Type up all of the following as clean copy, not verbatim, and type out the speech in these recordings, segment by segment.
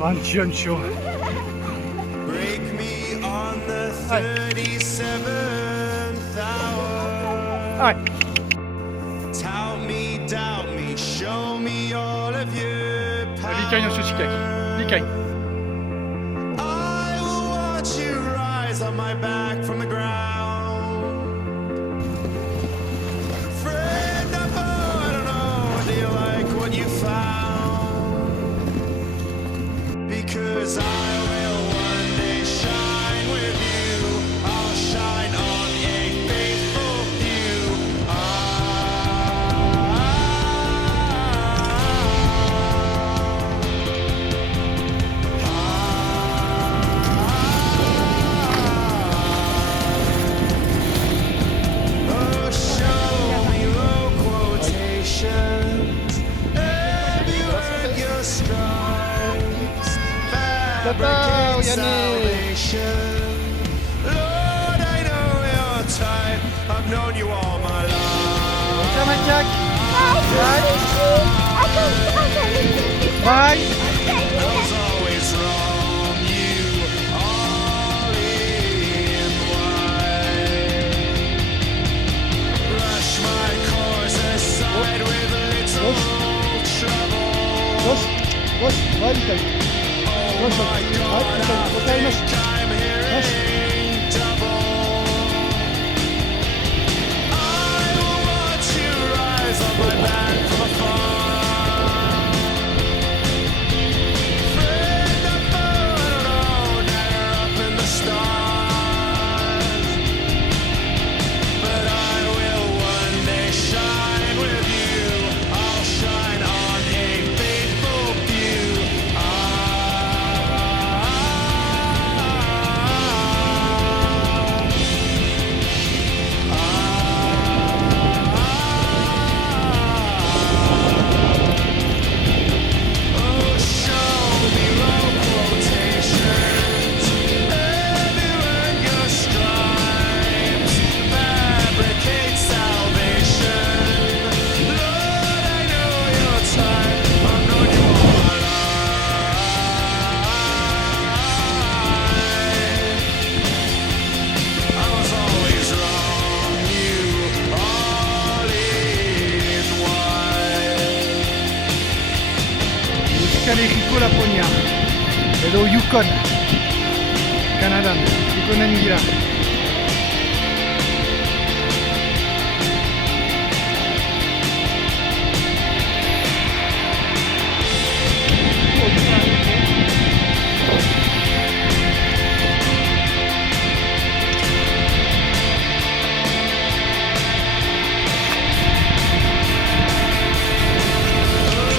안치안치오. Break me on the 37th hour. 아이. Tout me, doubt me, show me all of your power. 理解の書式焼き。理解。 I will watch you rise on my back from the ground. Friend, I don't know, do you like what you found? Because I will one day shine with you. I'll shine on a faithful few. Oh, show me low quotations. Have you earned your stripes? Fabricate salvation. Lord, I know your type. I've known you all my life. Jack. Bye. I was always wrong. You all in white. Brush my course aside with little trouble. Boş. Bye理解。 Oh my God, I think I'm hearing double. I will watch you rise on my back from afar. Friend, I don't know, now you're up in the stars. But I will one day shine with you. I'll shine on a faithful few. Oh, show me low quotations. Have you earned your stripes? Fabricate salvation. Lord, I know your type. I've known you all my life. I was always wrong. You all in white. Musicale Rico Laponia. Edo Yukon. Kanadan. Yukon Angira.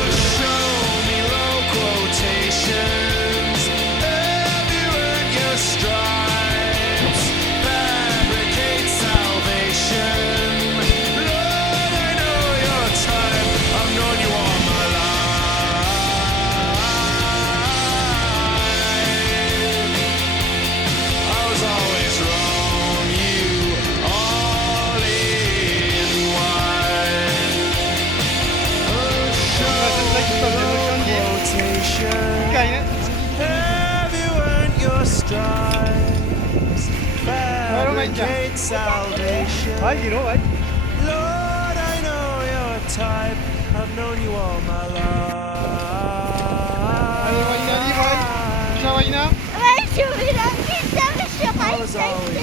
Show me low quotations. Have you earned your stripes? Fabricate salvation. Lord, I know your type. I've known you all my life. I was always wrong. You all in white. Have you earned your stripes? Fabricate salvation. Bye, Giro. Bye. Lord, I know your type. I've known you all my Allez, life. Waina, dis bye. Ciao, Waina. Ouais, je vais la faire, je I was always